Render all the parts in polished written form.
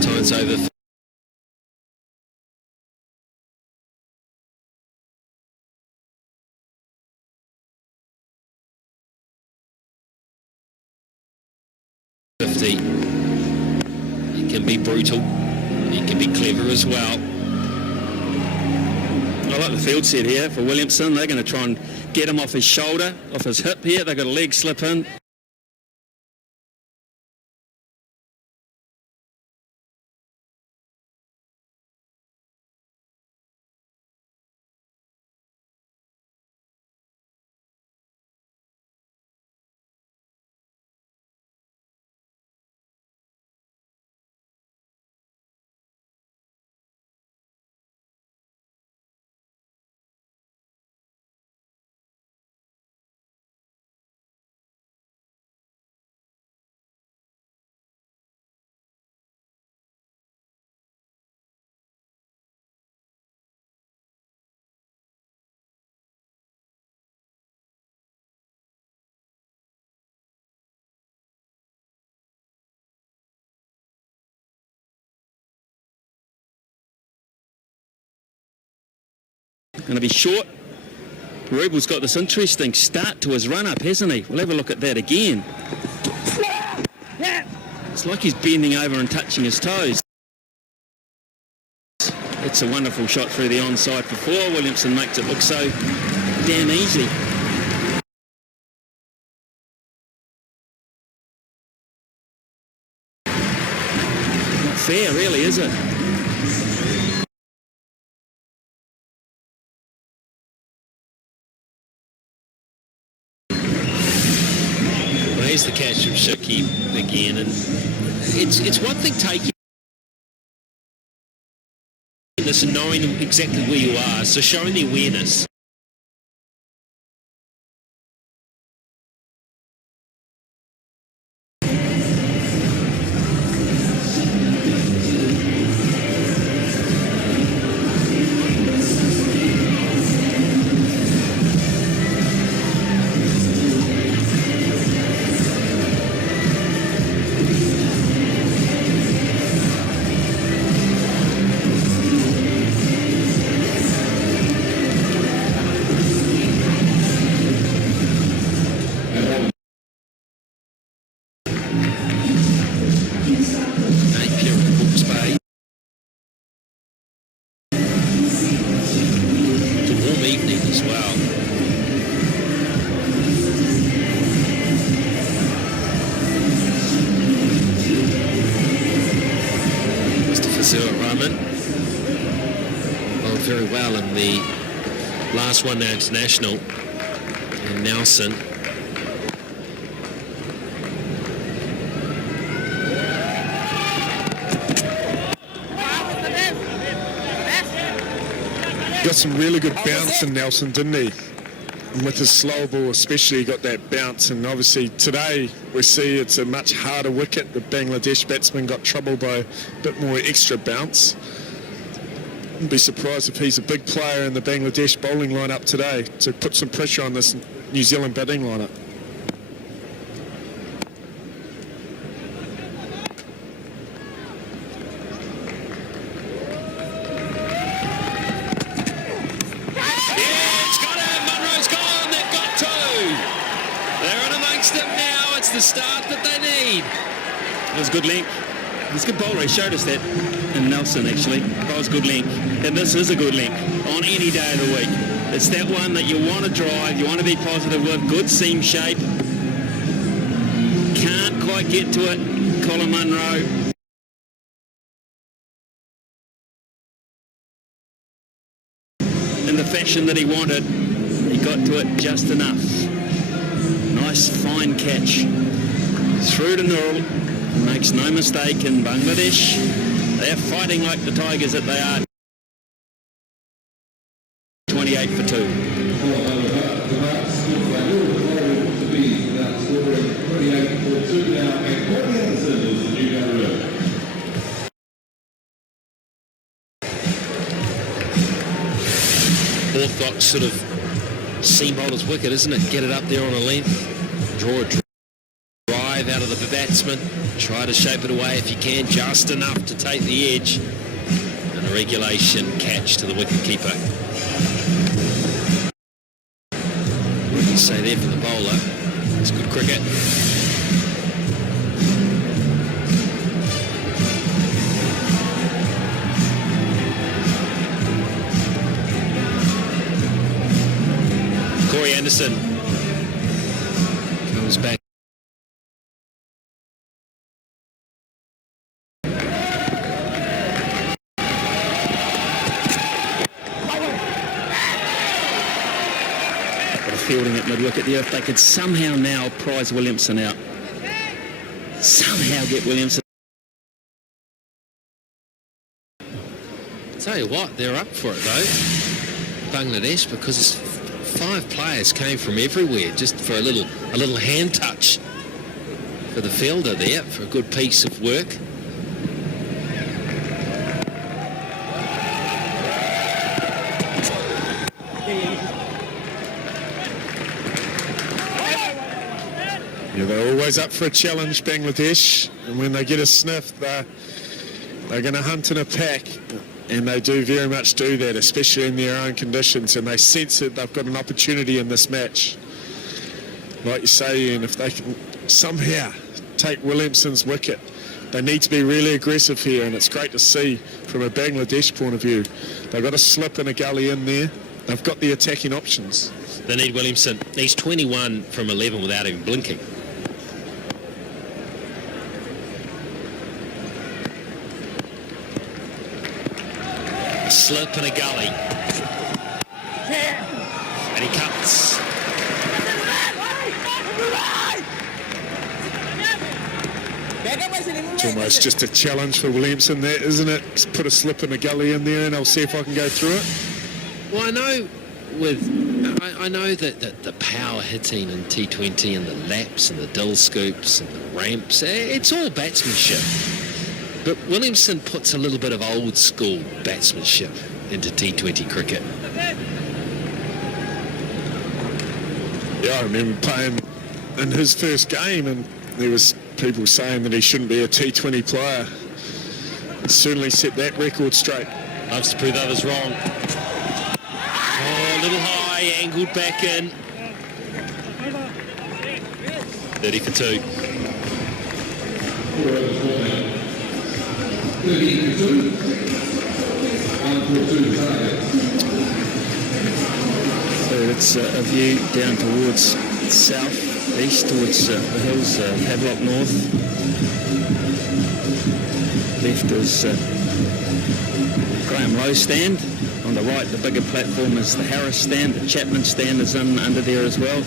times over. He can be brutal, he can be clever as well. I like the field set here for Williamson. They're going to try and get him off his shoulder, off his hip here. They've got a leg slip in. Going to be short. Rubel's got this interesting start to his run-up, hasn't he? We'll have a look at that again. It's like he's bending over and touching his toes. It's a wonderful shot through the onside for 4. Williamson makes it look so damn easy. Not fair, really, is it? Here's the catch from Shaki again, and it's one thing taking this and knowing exactly where you are, so showing the awareness. Very well in the last one now international, and Nelson. Got some really good bounce in Nelson, didn't he? And with his slow ball especially, he got that bounce, and obviously today we see it's a much harder wicket. The Bangladesh batsman got trouble by a bit more extra bounce. Wouldn't be surprised if he's a big player in the Bangladesh bowling lineup today to put some pressure on this New Zealand batting lineup. The start that they need. It was good length. He's a good bowler. He showed us that in Nelson, actually. That was good length. And this is a good length on any day of the week. It's that one that you want to drive, you want to be positive with, good seam shape. Can't quite get to it, Colin Munro. In the fashion that he wanted, he got to it just enough. Nice fine catch through to Nurul. Makes no mistake in Bangladesh. They're fighting like the Tigers that they are. 28 for 2. Orthodox sort of seam bowler's wicket, isn't it? Get it up there on a length, draw a drive, drive out of the batsman. Try to shape it away if you can, just enough to take the edge. And a regulation catch to the wicketkeeper. What do you say there for the bowler? It's good cricket. Corey Anderson comes back. Fielding at mid-wicket there. If they could somehow now prize Williamson out. Somehow get Williamson. Tell you what, they're up for it though, Bangladesh, because 5 players came from everywhere just for a little hand touch for the fielder there, for a good piece of work. Yeah, they're always up for a challenge, Bangladesh, and when they get a sniff, they're going to hunt in a pack, and they do very much do that, especially in their own conditions, and they sense that they've got an opportunity in this match. Like you say, Ian, if they can somehow take Williamson's wicket, they need to be really aggressive here, and it's great to see from a Bangladesh point of view. They've got a slip and a gully in there. They've got the attacking options. They need Williamson. He's 21 from 11 without even blinking. Slip and a gully. And he cuts. It's almost just a challenge for Williamson there, isn't it? Just put a slip and a gully in there and I'll see if I can go through it. Well, I know that the power hitting in T20 and the laps and the dill scoops and the ramps, it's all batsmanship. But Williamson puts a little bit of old school batsmanship into T20 cricket. Yeah, I remember playing in his first game and there was people saying that he shouldn't be a T20 player. He certainly set that record straight. Loves to prove others wrong. Oh, a little high, angled back in. 30 for 2. So it's a view down towards south, east towards the hills, Havelock North. Left is Graham Lowe stand. On the right, the bigger platform is the Harris stand. The Chapman stand is in under there as well.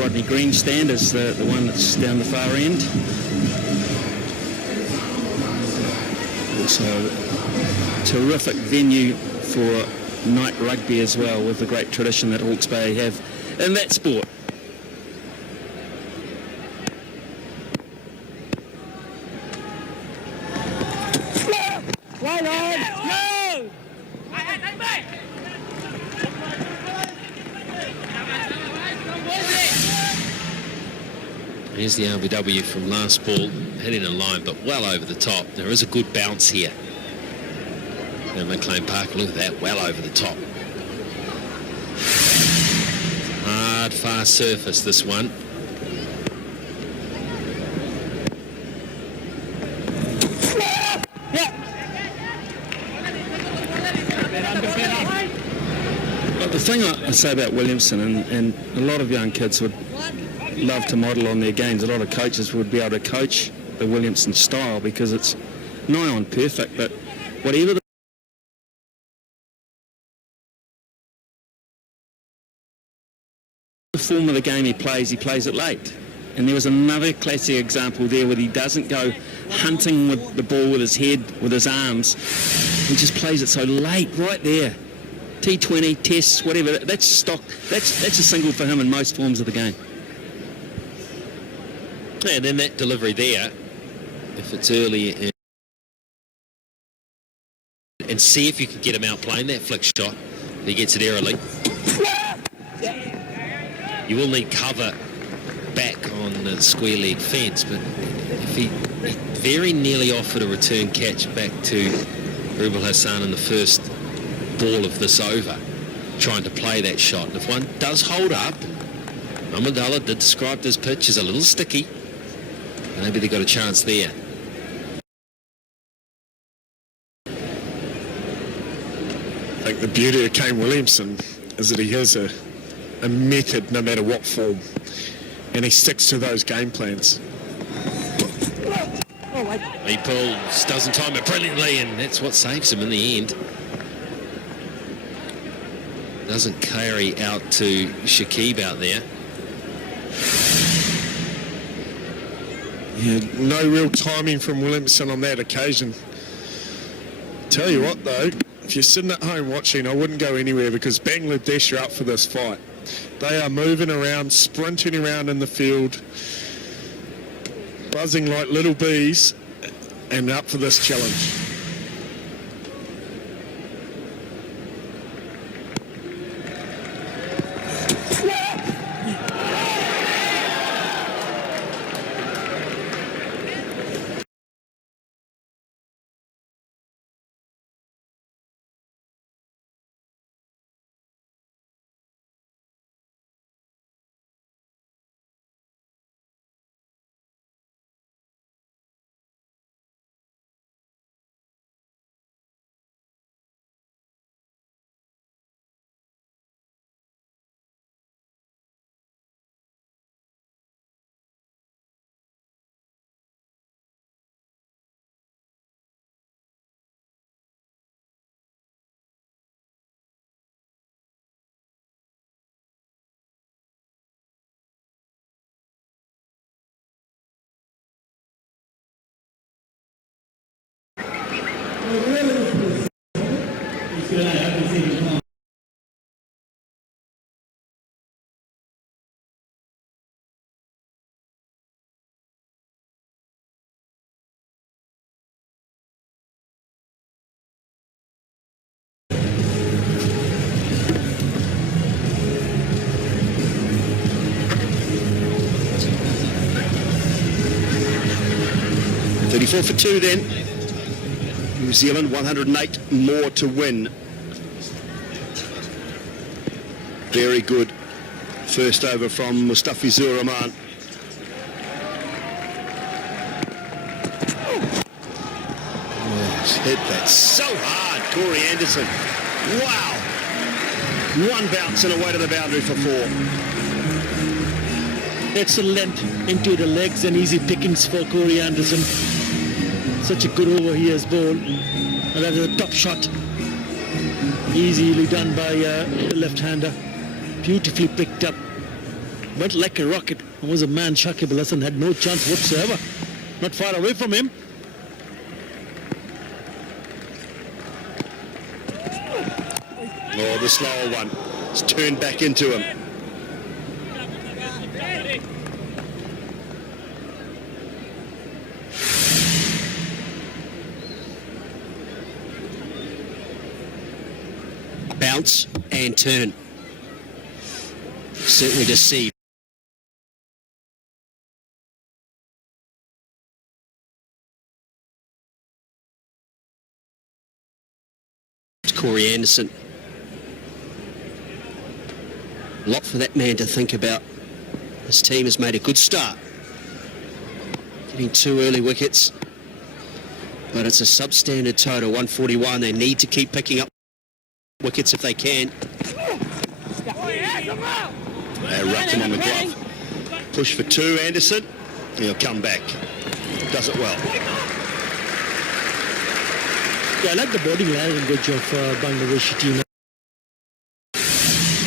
Rodney Green stand is the one that's down the far end. Also, terrific venue for night rugby as well, with the great tradition that Hawke's Bay have in that sport. Here's the RBW from last ball, heading in line, but well over the top. There is a good bounce here. And McLean Park, look at that, well over the top. Hard, fast surface, this one. But the thing I say about Williamson, and a lot of young kids would love to model on their games, a lot of coaches would be able to coach the Williamson style because it's nigh on perfect, but whatever the form of the game he plays it late. And there was another classic example there where he doesn't go hunting with the ball with his head, with his arms. He just plays it so late, right there. T20, tests, whatever, that's stock. That's a single for him in most forms of the game. Yeah, and then that delivery there, if it's early, and see if you can get him out playing that flick shot. He gets it airily. You will need cover back on the square leg fence, but if he very nearly offered a return catch back to Rubel Hassan in the first ball of this over, trying to play that shot. And if one does hold up, Mamandala did describe this pitch as a little sticky. Maybe they got a chance there. I think the beauty of Kane Williamson is that he has a method no matter what form, and he sticks to those game plans. He pulls, doesn't time it brilliantly, and that's what saves him in the end. Doesn't carry out to Shakib out there. Yeah, no real timing from Williamson on that occasion. Tell you what though, if you're sitting at home watching, I wouldn't go anywhere, because Bangladesh are up for this fight. They are moving around, sprinting around in the field, buzzing like little bees, and up for this challenge. For 2 then. New Zealand 108 more to win. Very good first over from Mustafizzur Rahman. Hit that so hard, Corey Anderson. Wow. One bounce and away to the boundary for 4. Excellent into the legs and easy pickings for Corey Anderson. Such a good over he has bowled. And that is a top shot. Easily done by the left-hander. Beautifully picked up. Went like a rocket. And was a man, Shakib Al Hasan had no chance whatsoever. Not far away from him. Oh, the slower one. It's turned back into him. Bounce and turn. Certainly deceived. Corey Anderson. A lot for that man to think about. His team has made a good start. Getting 2 early wickets. But it's a substandard total, 141. They need to keep picking up wickets if they can. They wrapped him on the glove. Push for 2, Anderson. He'll come back. Does it well. Yeah, I like the bowling language of Bangladeshi team.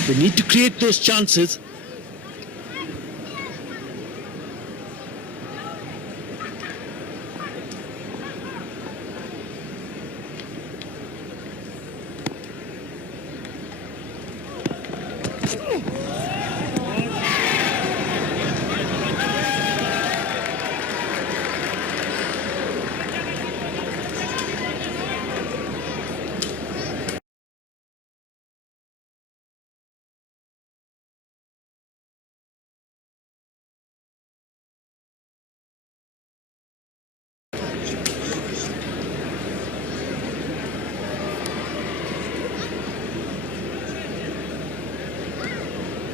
They need to create those chances.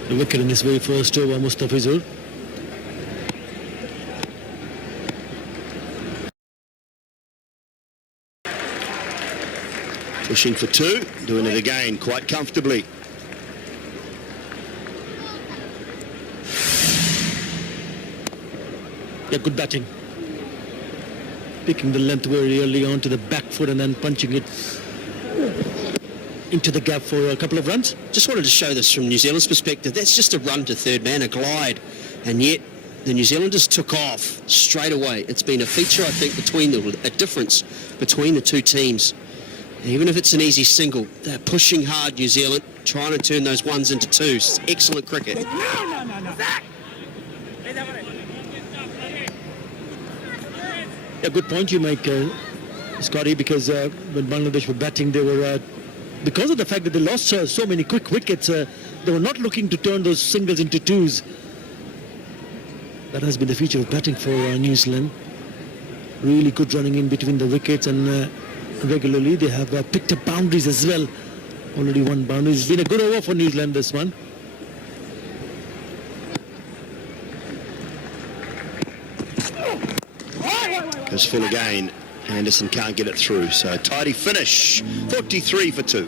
The wicket in his very first over, Mustafizur. Pushing for 2, doing it again quite comfortably. Yeah, good batting. Picking the length very early on to the back foot and then punching it into the gap for a couple of runs. Just wanted to show this from New Zealand's perspective. That's just a run to third man, a glide, and yet the New Zealanders took off straight away. It's been a feature, I think, a difference between the two teams. Even if it's an easy single, they're pushing hard, New Zealand, trying to turn those ones into twos. It's excellent cricket. A good point you make, Scotty, because when Bangladesh were batting, they were, because of the fact that they lost so many quick wickets, they were not looking to turn those singles into twos. That has been the feature of batting for New Zealand. Really good running in between the wickets, and regularly they have picked up boundaries as well. Already one boundary. It's been a good over for New Zealand, this one. Goes full again. Anderson can't get it through, so tidy finish. 43 for 2.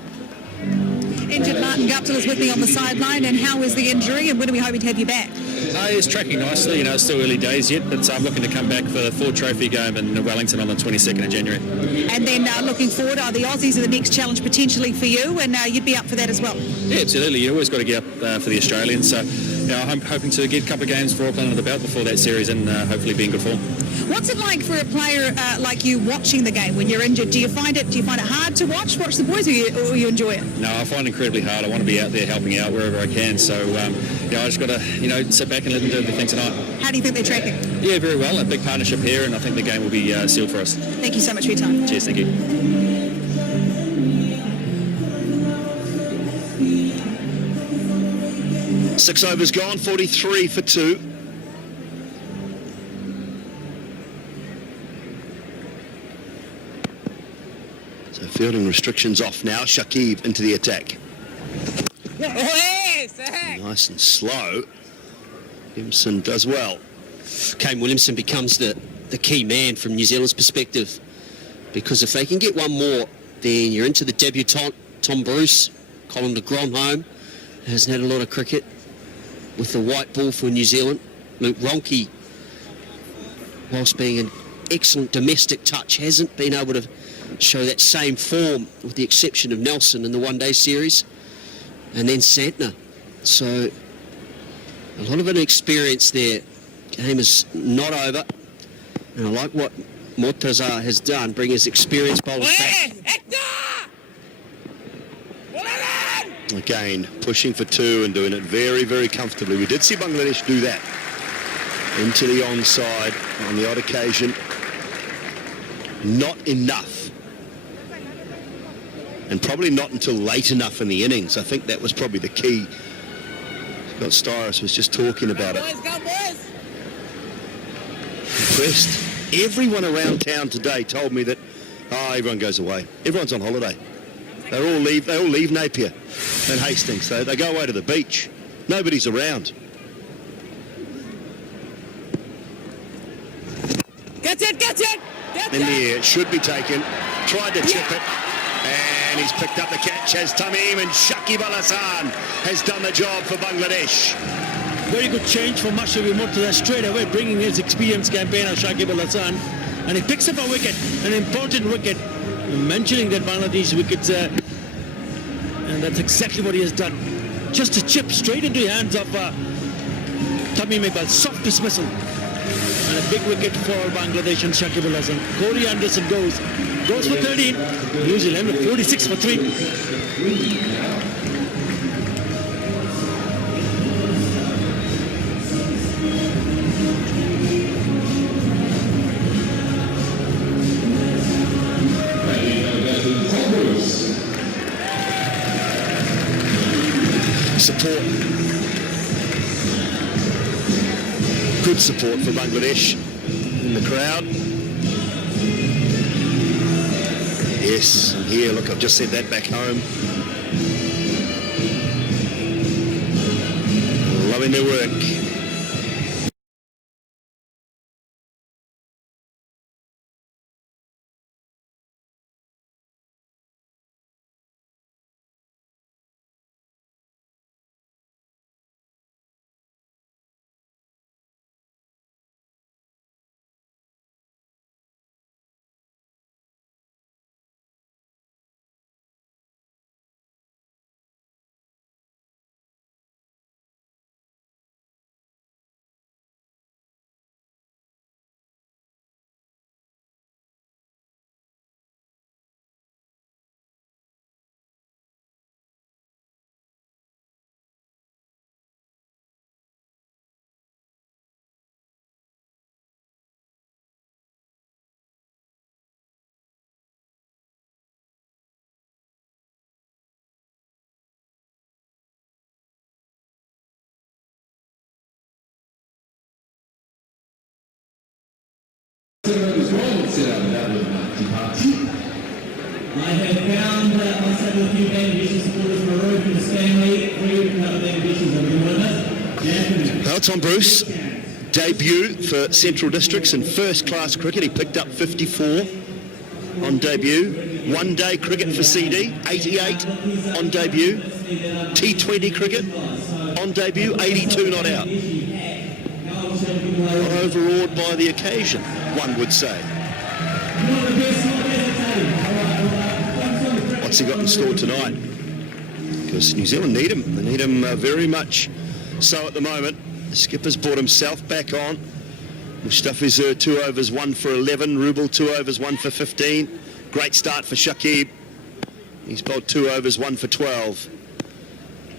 Injured Martin Guptill is with me on the sideline, and how is the injury, and when are we hoping to have you back? He's tracking nicely. You know, it's still early days yet, but I'm looking to come back for the Ford Trophy game in Wellington on the 22nd of January. And then looking forward, are the Aussies are the next challenge potentially for you, and you'd be up for that as well? Yeah, absolutely. You always got to get up for the Australians. So, you know, I'm hoping to get a couple of games for Auckland under the belt before that series, and hopefully be in good form. What's it like for a player like you watching the game when you're injured? Do you find it hard to watch the boys, or you enjoy it? No, I find it incredibly hard. I want to be out there helping out wherever I can. So, I just got to, sit back and let them do the thing tonight. How do you think they're tracking? Yeah, very well. A big partnership here, and I think the game will be sealed for us. Thank you so much for your time. Cheers, thank you. Six overs gone, 43 for 2. So fielding restrictions off now. Shakib into the attack. Nice and slow. Williamson does well. Kane Williamson becomes the key man from New Zealand's perspective, because if they can get one more, then you're into the debutant. Tom Bruce, Colin de Gromholm, hasn't had a lot of cricket with the white ball for New Zealand. Luke Ronke, whilst being an excellent domestic touch, hasn't been able to show that same form, with the exception of Nelson in the one-day series, and then Santner. So a lot of inexperience there. Game is not over, and I like what Mortaza has done, bring his experienced bowlers back. Again, pushing for 2 and doing it very, very comfortably. We did see Bangladesh do that. Into the onside on the odd occasion. Not enough. And probably not until late enough in the innings. I think that was probably the key. Scott Styris was just talking about it. Impressed. Everyone around town today told me that everyone goes away. Everyone's on holiday. They all leave Napier and Hastings. They go away to the beach. Nobody's around. Get it! In the air, it should be taken. Tried to chip it. And he's picked up the catch as Tamim, and Shakib Al Hassan has done the job for Bangladesh. Very good change for Mashrafi Murtaza, straight away bringing his experienced campaigner Shakib Al Hassan, and he picks up a wicket, an important wicket. Mentioning that Bangladesh wickets, and that's exactly what he has done. Just a chip straight into the hands of Tamim Iqbal, soft dismissal, and a big wicket for Bangladesh and Shakib Al Hassan. Corey Anderson goes for 13. New Zealand with 46 for 3. Support. Good support for Bangladesh in the crowd. Yes, and here, look, I've just said that back home. showing their work. I have found myself a few ambition supporters Maroon from Stanley, 3 ambitions have been with us. Well, Tom Bruce, debut for Central Districts in first-class cricket. He picked up 54 on debut. One-day cricket for CD, 88 on debut. T20 cricket on debut, 82 not out. Not overawed by the occasion, one would say. What's he got in store tonight? Because New Zealand need him. They need him very much so at the moment. The skipper's brought himself back on. Mustafiz 2 overs, 1 for 11. Rubel 2 overs, 1 for 15. Great start for Shakib. He's bowled 2 overs, 1 for 12.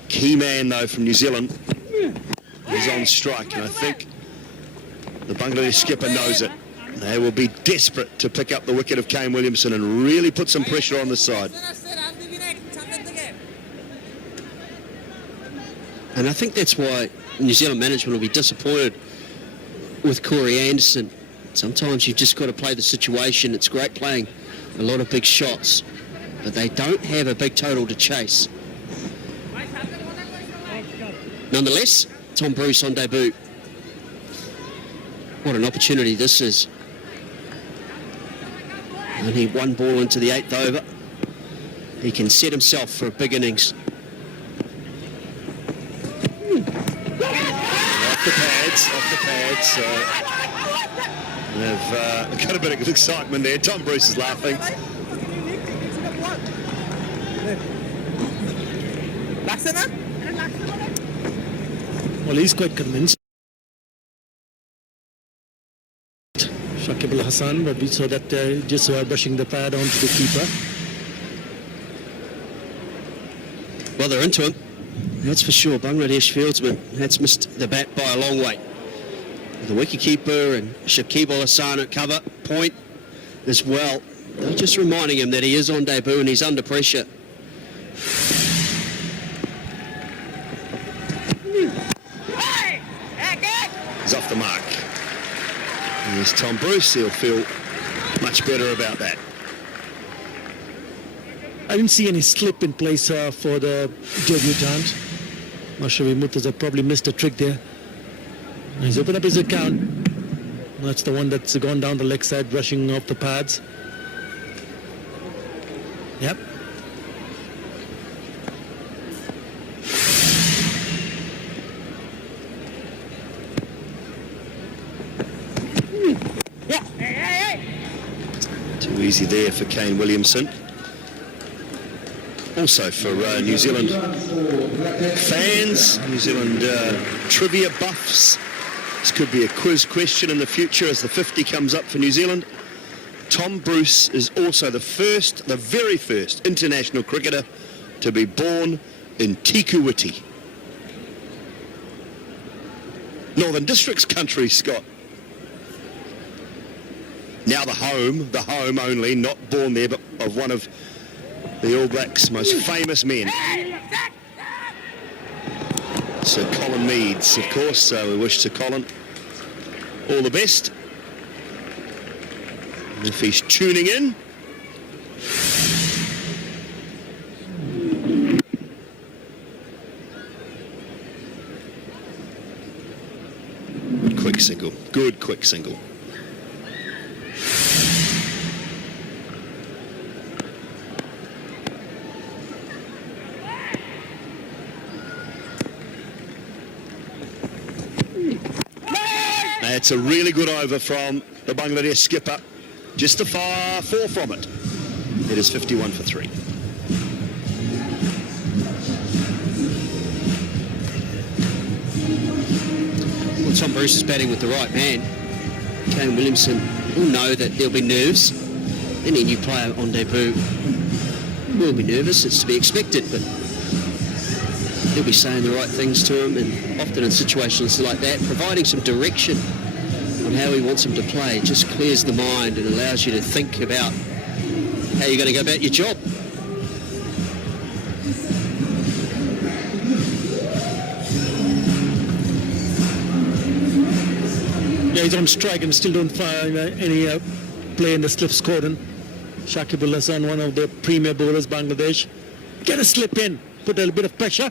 Key man, though, from New Zealand. He's on strike, and I think the Bangladesh skipper knows it. They will be desperate to pick up the wicket of Kane Williamson and really put some pressure on the side. And I think that's why New Zealand management will be disappointed with Corey Anderson. Sometimes you've just got to play the situation. It's great playing a lot of big shots, but they don't have a big total to chase. Nonetheless, Tom Bruce on debut. What an opportunity this is. Only 1 ball into the 8th over. He can set himself for a big innings. Off the pads. They've got a bit of excitement there. Tom Bruce is laughing. Well, he's quite convinced. Shakib Al Hassan, but we saw that just brushing the pad onto the keeper. Well, they're into him. That's for sure. Bangladesh fieldsman that's missed the bat by a long way. The wicketkeeper and Shakib Al Hassan at cover point as well. They're just reminding him that he is on debut and he's under pressure. He's off the mark. Here's Tom Bruce. He'll feel much better about that. I didn't see any slip in place for the debutant. Mashavi Murtaza probably missed a trick there. He's opened up his account. That's the one that's gone down the leg side, brushing off the pads. Yep. Too easy there for Kane Williamson. Also for New Zealand fans, New Zealand trivia buffs. This could be a quiz question in the future as the 50 comes up for New Zealand. Tom Bruce is also the very first international cricketer to be born in T20. Northern Districts country, Scott. Now the home only, not born there, but of one of the All Blacks' most famous men. Sir Colin Meads, of course, so we wish Sir Colin all the best. And if he's tuning in, single. Good quick single. That's a really good over from the Bangladesh skipper. Just a far 4 from it. It is 51 for 3. Well, Tom Bruce is batting with the right man. Kane Williamson will know that there'll be nerves. Any new player on debut will be nervous. It's to be expected, but he'll be saying the right things to him, and often in situations like that, providing some direction on how he wants him to play just clears the mind and allows you to think about how you're going to go about your job. Yeah, he's on strike and still don't find any play in the slip scoring. Shakibul Hasan, one of the premier bowlers, Bangladesh. Get a slip in, put a little bit of pressure.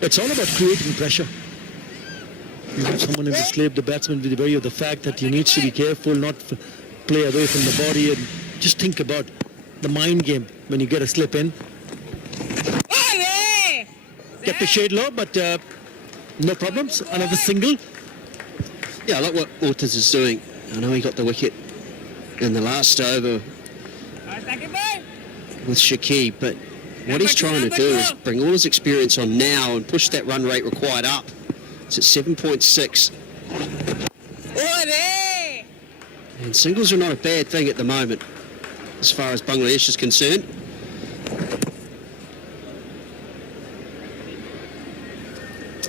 It's all about creating pressure. You have someone in the slip, the batsman, with the worry of the fact that he needs to be careful, not play away from the body, and just think about the mind game when you get a slip in. Get the shade low, but no problems. Another single. Yeah, I like what Ortiz is doing. I know he got the wicket in the last over with Shakib, but what he's trying to do is bring all his experience on now and push that run rate required up. It's at 7.6. And singles are not a bad thing at the moment, as far as Bangladesh is concerned.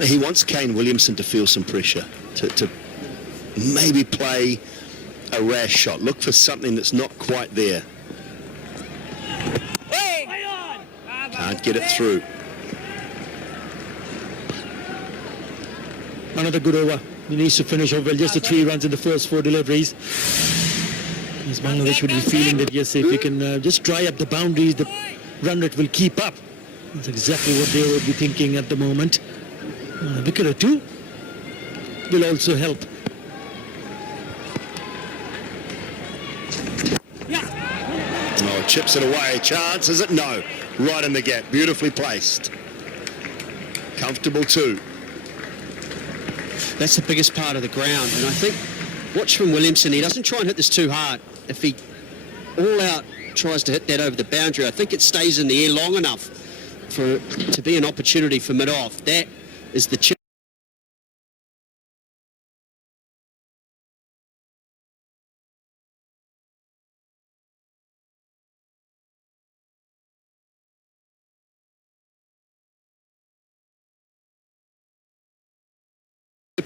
He wants Kane Williamson to feel some pressure, to maybe play a rash shot. Look for something that's not quite there. Can't get it through. Another good over. He needs to finish off well. Just the 3 runs in the first 4 deliveries. As Bangladesh would be feeling that, yes, if we can just dry up the boundaries, the run rate will keep up. That's exactly what they would be thinking at the moment. A wicket or 2 will also help. Oh, chips it away. Chance, is it? No. Right in the gap. Beautifully placed. Comfortable too. That's the biggest part of the ground, and I think, watch from Williamson, he doesn't try and hit this too hard. If he all out tries to hit that over the boundary, I think it stays in the air long enough for it to be an opportunity for mid-off. That is the chip.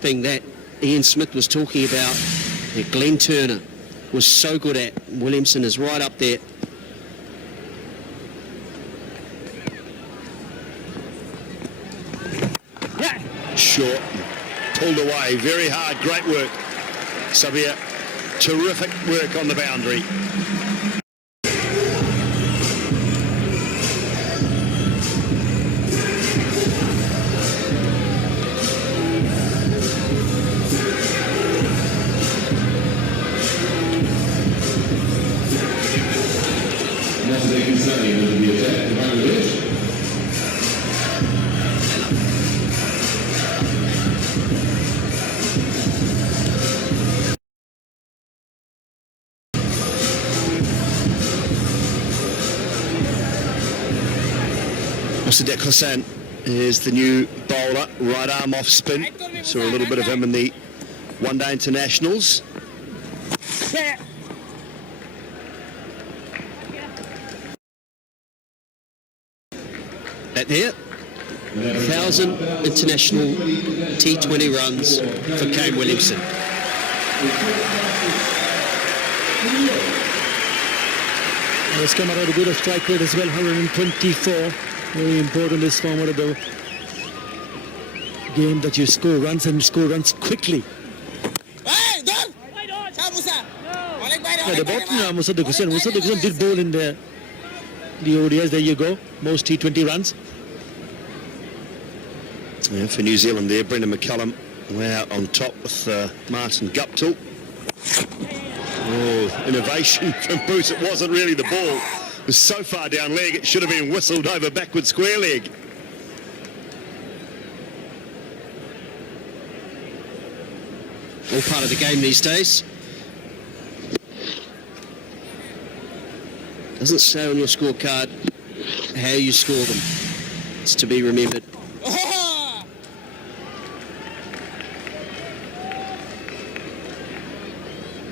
That Ian Smith was talking about, that Glenn Turner was so good at. Williamson is right up there. Short, pulled away, very hard, great work. Sabir, terrific work on the boundary. Sadiq Hussain is the new bowler, right arm off spin. Saw a little bit of him in the one-day internationals. That there, 1,000 international T20 runs for Kane Williamson. He's come out of a good strike rate as well, 124. Very important this format of the game, that you score runs and score runs quickly. Yeah, they bought Musaddiq Hussain. Musaddiq Hussain did bowl in the ODIs. There you go. Most T20 runs. Yeah, for New Zealand there, Brendan McCullum out on top with Martin Guptill. Oh, innovation from Bruce. It wasn't really the ball. It was so far down leg, it should have been whistled over backward square leg. All part of the game these days. Doesn't say on your scorecard how you score them. It's to be remembered.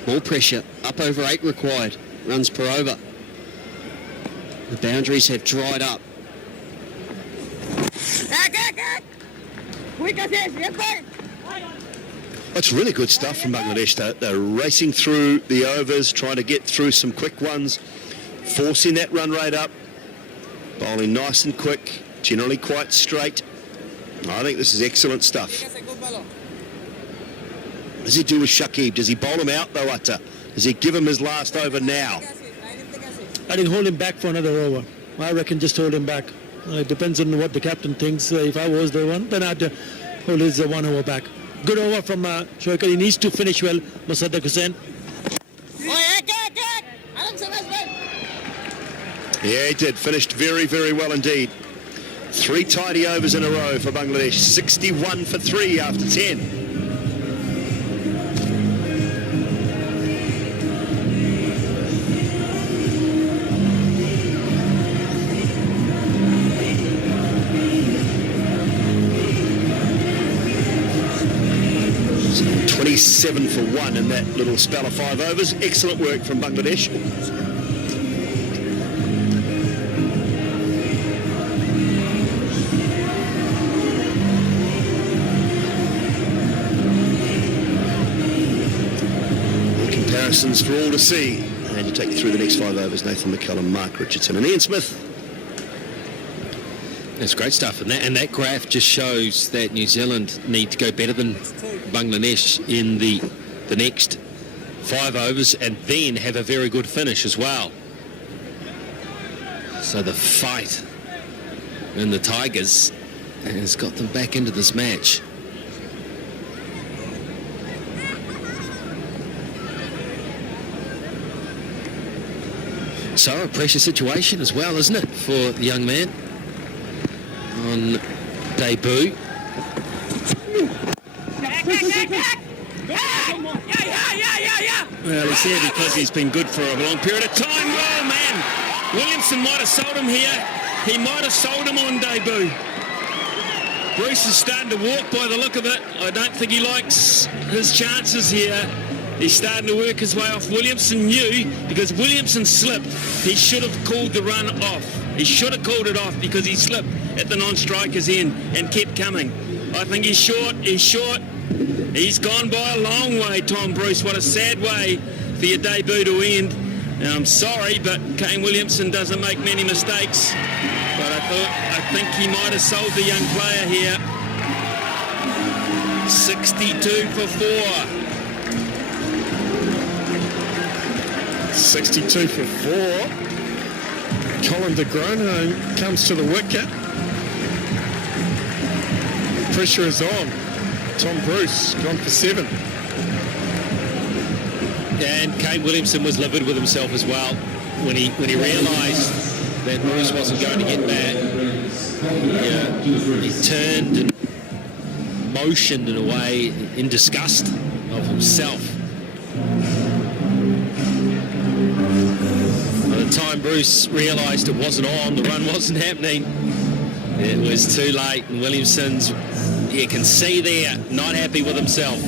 More pressure, up over 8 required, runs per over. The boundaries have dried up. That's really good stuff from Bangladesh. They're racing through the overs, trying to get through some quick ones, forcing that run rate up, bowling nice and quick, generally quite straight. I think this is excellent stuff. What does he do with Shakib? Does he bowl him out though, Atta? Does he give him his last over now? I think hold him back for another over. I reckon just hold him back. It depends on what the captain thinks. If I was the one, then I'd hold his 1 over back. Good over from Shoaker. He needs to finish well, Musaddiq Hussain. Yeah, he did. Finished very, very well indeed. 3 tidy overs in a row for Bangladesh. 61 for 3 after 10. So 27 for 1 in that little spell of 5 overs. Excellent work from Bangladesh. Comparisons for all to see. And to take you through the next 5 overs, Nathan McCullum, Mark Richardson and Ian Smith. That's great stuff, and that graph just shows that New Zealand need to go better than Bangladesh in the next 5 overs and then have a very good finish as well. So the fight in the Tigers has got them back into this match. So a pressure situation as well, isn't it, for the young man on debut. Well, he's here because he's been good for a long period of time. Oh, man. Williamson might have sold him here. He might have sold him on debut. Bruce is starting to walk by the look of it. I don't think he likes his chances here. He's starting to work his way off. Williamson knew, because Williamson slipped, he should have called the run off. He should have called it off because he slipped at the non-striker's end and kept coming. I think he's short. He's gone by a long way, Tom Bruce. What a sad way for your debut to end. Now, I'm sorry, but Kane Williamson doesn't make many mistakes. But I think he might have sold the young player here. 62 for 4. 62 for 4. Colin de Grono comes to the wicket. Pressure is on. Tom Bruce gone for 7. And Kane Williamson was livid with himself as well when he realised that Bruce wasn't going to get back. He turned and motioned in a way in disgust of himself. By the time Bruce realised it wasn't on, the run wasn't happening, it was too late, and Williamson's, you can see there, not happy with himself.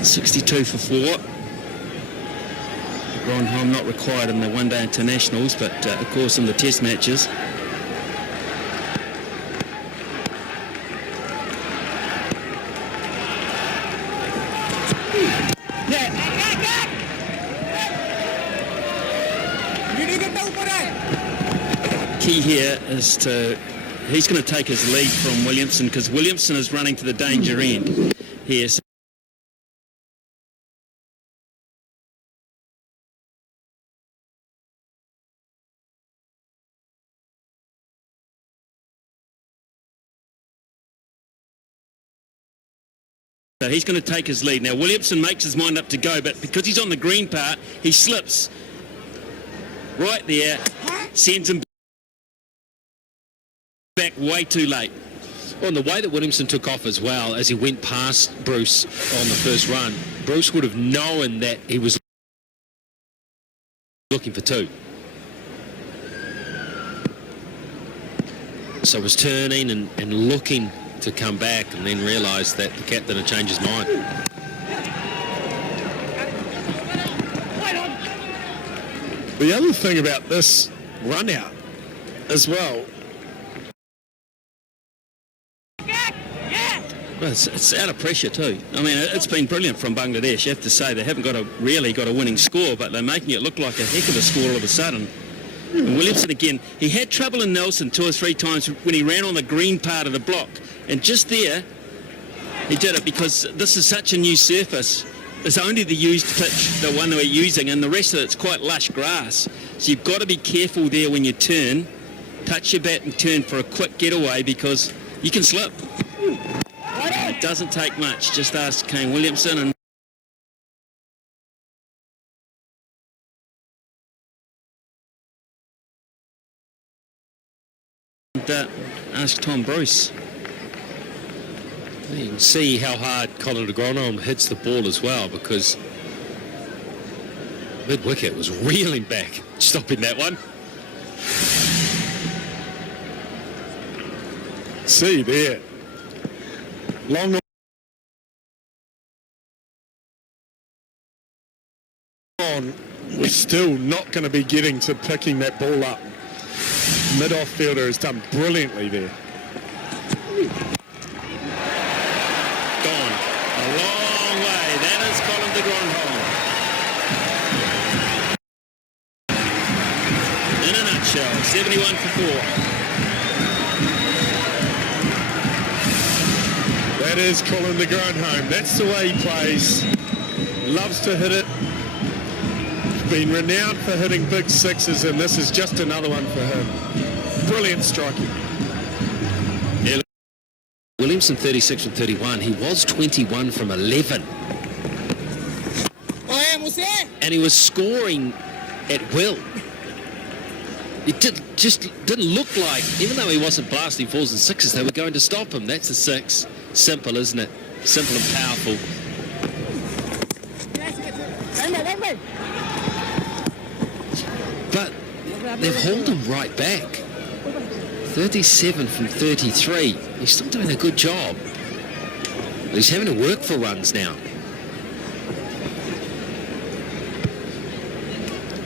.62 for 4. Ron Home not required in the one-day internationals, but of course in the test matches. key here is he's going to take his lead from Williamson, because Williamson is running to the danger end here. So he's going to take his lead. Now Williamson makes his mind up to go, but because he's on the green part, he slips right there, sends him back way too late. Well, and the way that Williamson took off as well, as he went past Bruce on the first run, Bruce would have known that he was looking for two. So was turning and looking to come back, and then realised that the captain had changed his mind. The other thing about this run out as well, Well, it's out of pressure too. I mean, it's been brilliant from Bangladesh. You have to say they haven't really got a winning score, but they're making it look like a heck of a score all of a sudden. And Williamson again, he had trouble in Nelson 2 or 3 times when he ran on the green part of the block, and just there he did it, because this is such a new surface. It's only the used pitch, the one that we're using, and the rest of it's quite lush grass. So you've got to be careful there when you turn. Touch your bat and turn for a quick getaway, because you can slip. It doesn't take much. Just ask Kane Williamson and ask Tom Bruce. You can see how hard Colin de Grandhomme hits the ball as well, because mid-wicket was reeling back, stopping that one. see there, long on, we're still not going to be getting to picking that ball up. Mid-off fielder has done brilliantly there. Gone a long way. That is Colin de Grandhomme. In a nutshell, 71 for 4. That is Colin de Grandhomme. That's the way he plays. Loves to hit it. Been renowned for hitting big sixes, and this is just another one for him. Brilliant striking. Yeah. Williamson 36 from 31. He was 21 from 11. And he was scoring at will. It didn't look like, even though he wasn't blasting fours and sixes, they were going to stop him. That's a six. Simple, isn't it? Simple and powerful. But they've hauled him right back. 37 from 33. He's still doing a good job. But he's having to work for runs now.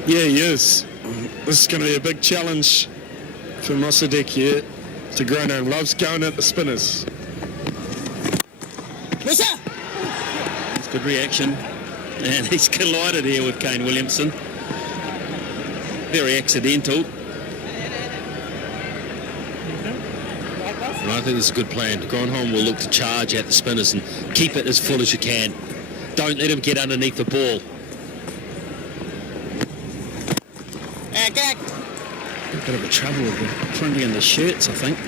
Yeah, he is. This is going to be a big challenge for Mossadegh here. De Grandhomme loves going at the spinners. That's good reaction. And he's collided here with Kane Williamson. Very accidental. And I think this is a good plan. De Grandhomme will look to charge at the spinners and keep it as full as you can. Don't let him get underneath the ball. A bit of a trouble with the printing in the shirts, I think.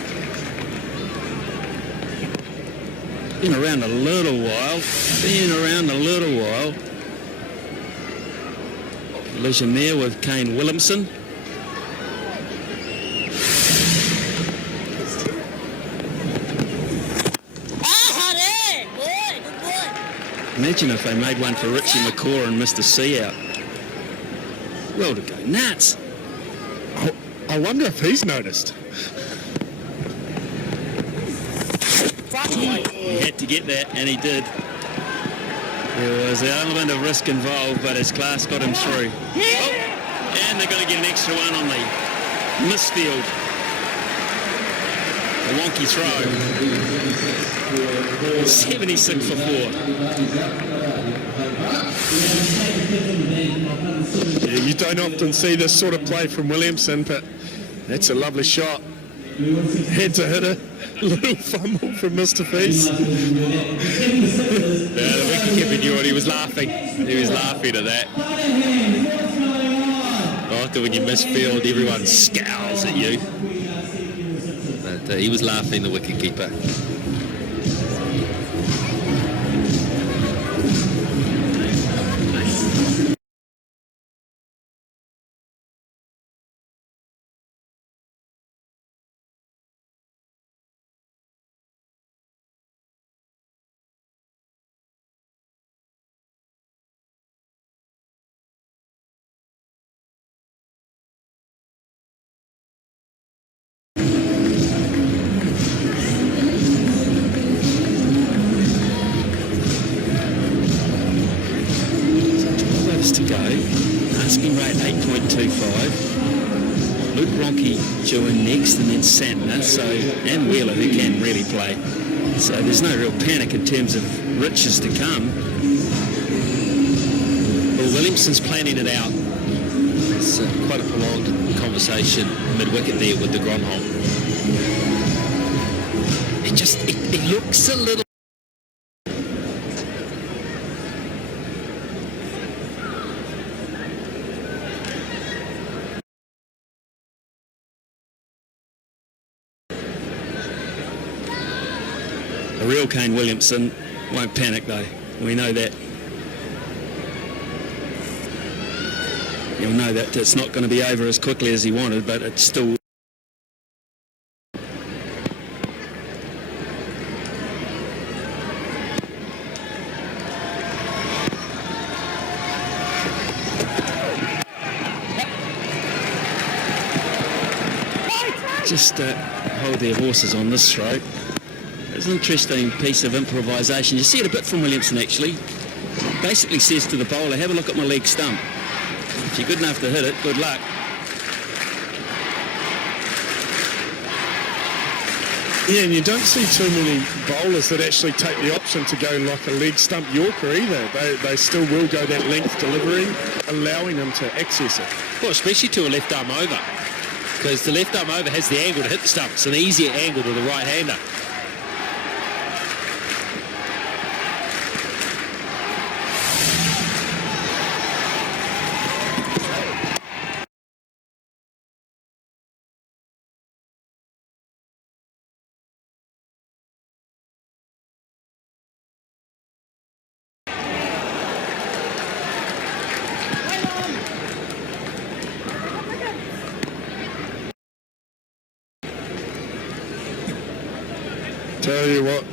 Been around a little while. Collision there with Kane Williamson. Imagine if they made one for Richie McCaw and Mr. C out. Well to go nuts. I wonder if he's noticed. He had to get that, and he did. There was an element of risk involved, but his class got him through. Oh, and they're going to get an extra one on the misfield. A wonky throw. 76 for 4. Yeah, you don't often see this sort of play from Williamson, but That's a lovely shot. Had to hit a little fumble from Mr. Feast. The wicketkeeper knew it. He was laughing. He was laughing at that. After when you miss field, everyone scowls at you. But he was laughing, the wicketkeeper. To go, asking rate 8.25. Luke Ronke due in next, and then Cena, and Wheeler, who can really play. So there's no real panic in terms of riches to come. Well, Williamson's planning it out. It's quite a prolonged conversation mid-wicket there with the Gronholm. It looks a little. A real Kane Williamson won't panic though. We know that. You'll know that it's not going to be over as quickly as he wanted, but it's still. Just hold their horses on this stroke. It's an interesting piece of improvisation. You see it a bit from Williamson actually. Basically says to the bowler, have a look at my leg stump. If you're good enough to hit it, good luck. Yeah, and you don't see too many bowlers that actually take the option to go like a leg stump Yorker either. They still will go that length delivery, allowing them to access it. Well, especially to a left arm over, because the left arm over has the angle to hit the stump. It's an easier angle to the right-hander. Tell you what,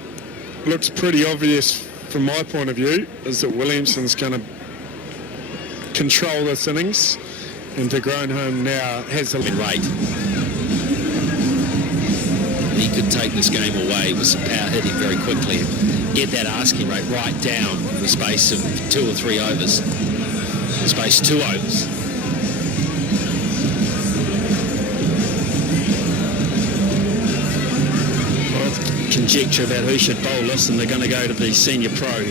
looks pretty obvious from my point of view is that Williamson's going to control this innings, and De Groenholm now has the rate. He could take this game away with some power hitting very quickly and get that asking rate right down in the space of 2 or 3 overs. In the space of 2 overs. Conjecture about who should bowl this, and they're going to go to the senior pro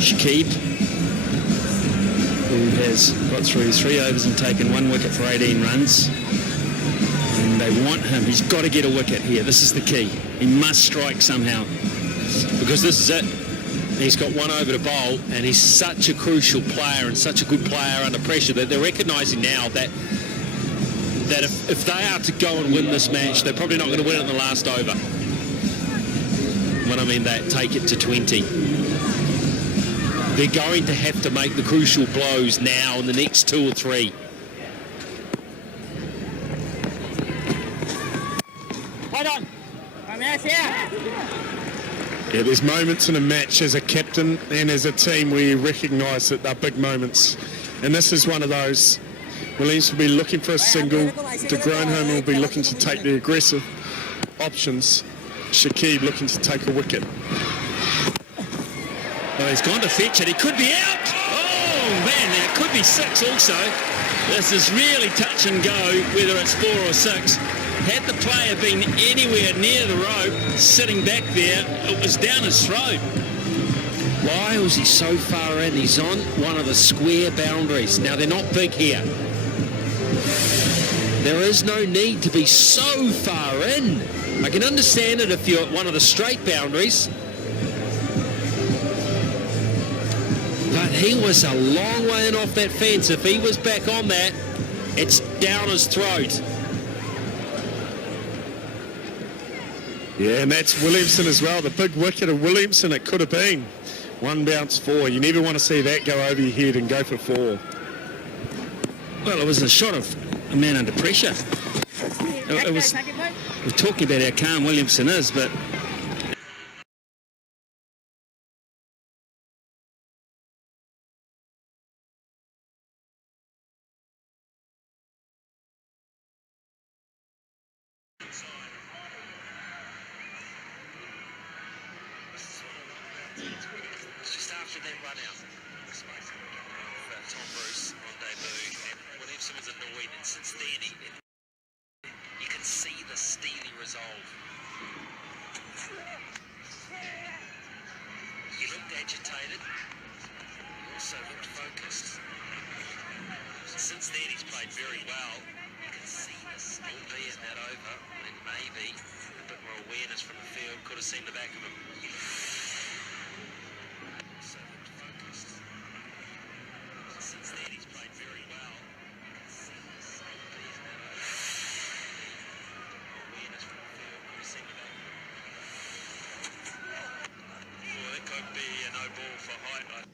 Shakib, who has got through 3 overs and taken 1 wicket for 18 runs, and they want him. He's got to get a wicket here. This is the key. He must strike somehow, because this is it. He's got 1 over to bowl, and he's such a crucial player and such a good player under pressure that they're recognising now that if they are to go and win this match, they're probably not going to win it in the last over. When I mean that, take it to 20. They're going to have to make the crucial blows now in the next 2 or 3. Hold on. Yeah, there's moments in a match as a captain and as a team where you recognise that they're big moments. And this is one of those. Williams will be looking for a single. De Groenholm will be looking to take the aggressive options. Shakib looking to take a wicket. Well, he's gone to fetch it. He could be out. Oh, man, now it could be 6 also. This is really touch and go, whether it's 4 or 6. Had the player been anywhere near the rope, sitting back there, it was down his throat. Why was he so far in? He's on one of the square boundaries. Now, they're not big here. There is no need to be so far in. I can understand it if you're at one of the straight boundaries. But he was a long way in off that fence. If he was back on that, it's down his throat. Yeah, and that's Williamson as well. The big wicket of Williamson, it could have been. One bounce 4. You never want to see that go over your head and go for 4. Well, it was a shot of a man under pressure. It was, we're talking about how calm Williamson is, but Just after that run out, Tom Bruce on debut, and Williamson was annoyed, and since then you can see the steely resolve. He looked agitated, he also looked focused. Since then he's played very well. You can see this, albeit that over, and maybe a bit more awareness from the field, could have seen the back of him. Since then he's played very well. Awareness from the field, could have seen the back of him. Well, that could be a no ball for height.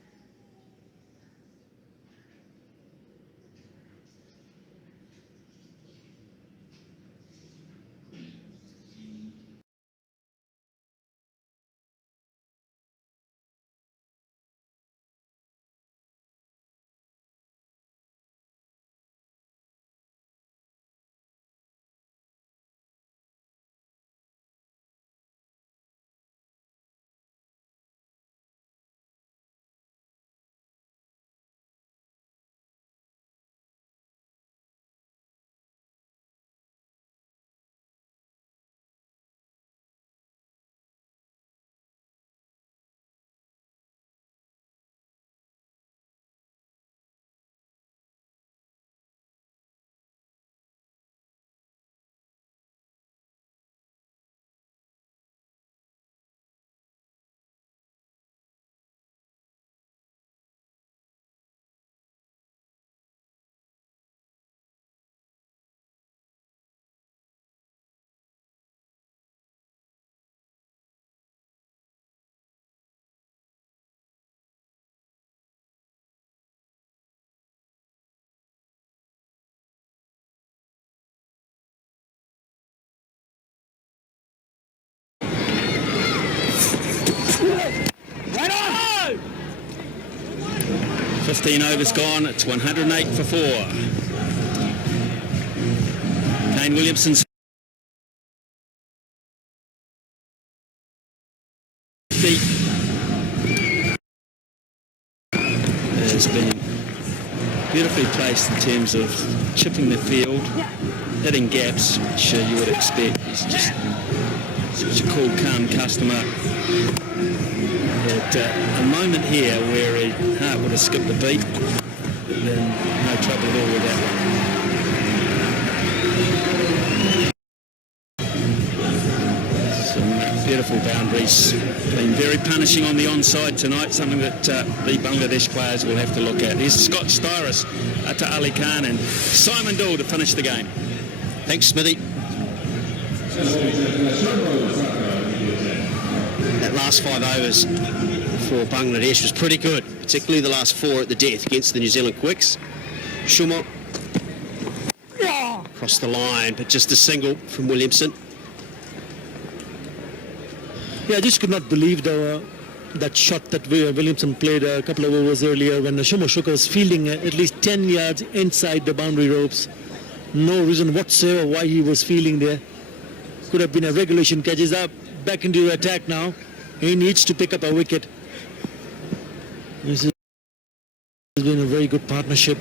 right on! 15 overs gone. It's 108 for 4. Kane Williamson's feet has been beautifully placed in terms of chipping the field, hitting gaps, which you would expect. He's just such a cool, calm customer. But a moment here where his heart would have skipped a beat, but then no trouble at all with that one. Some beautiful boundaries. Been very punishing on the onside tonight, something that the Bangladesh players will have to look at. Here's Scott Styris to Ali Khan and Simon Dool to finish the game. Thanks, Smithy. That last 5 overs for Bangladesh was pretty good, particularly the last 4 at the death against the New Zealand Quicks. Shumo across the line, but just a single from Williamson. Yeah, I just could not believe that shot that Williamson played a couple of overs earlier when Shumo Shuka was fielding at least 10 yards inside the boundary ropes. No reason whatsoever why he was fielding there. Could have been a regulation catch. He's up back into attack now. He needs to pick up a wicket. This has been a very good partnership.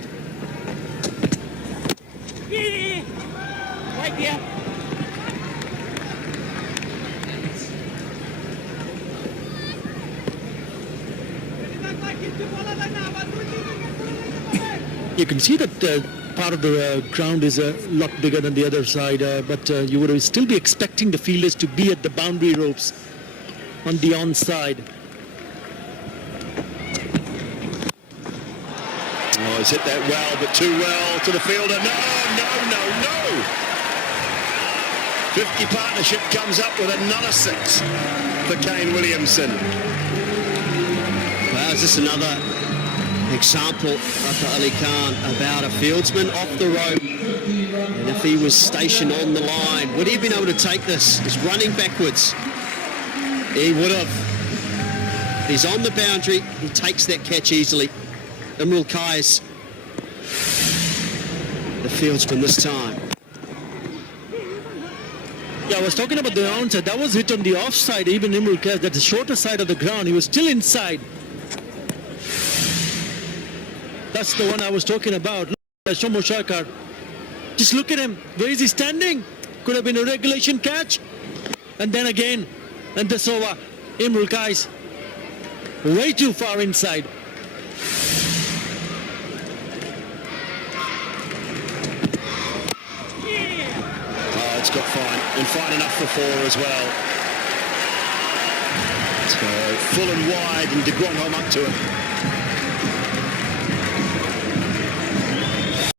Right there. You can see that part of the ground is a lot bigger than the other side, but you would still be expecting the fielders to be at the boundary ropes on the onside. Oh, he's hit that well, but too well to the fielder. No. 50 partnership comes up with another 6 for Kane Williamson. Well, is this another example, Rafa Ali Khan, about a fieldsman off the rope? And if he was stationed on the line, would he have been able to take this? He's running backwards. He would have. He's on the boundary. He takes that catch easily. Imrul Kais, the fieldsman this time. Yeah, I was talking about the onside. That was hit on the offside. Even Imrul Kais, that's the shorter side of the ground. He was still inside. That's the one I was talking about. Look at Shomo Sharkar. Just look at him. Where is he standing? Could have been a regulation catch. And then again, and this over. Imrul Kais, way too far inside. Oh, it's got fine, and fine enough for 4 as well. So full and wide, and de Grandhomme up to it.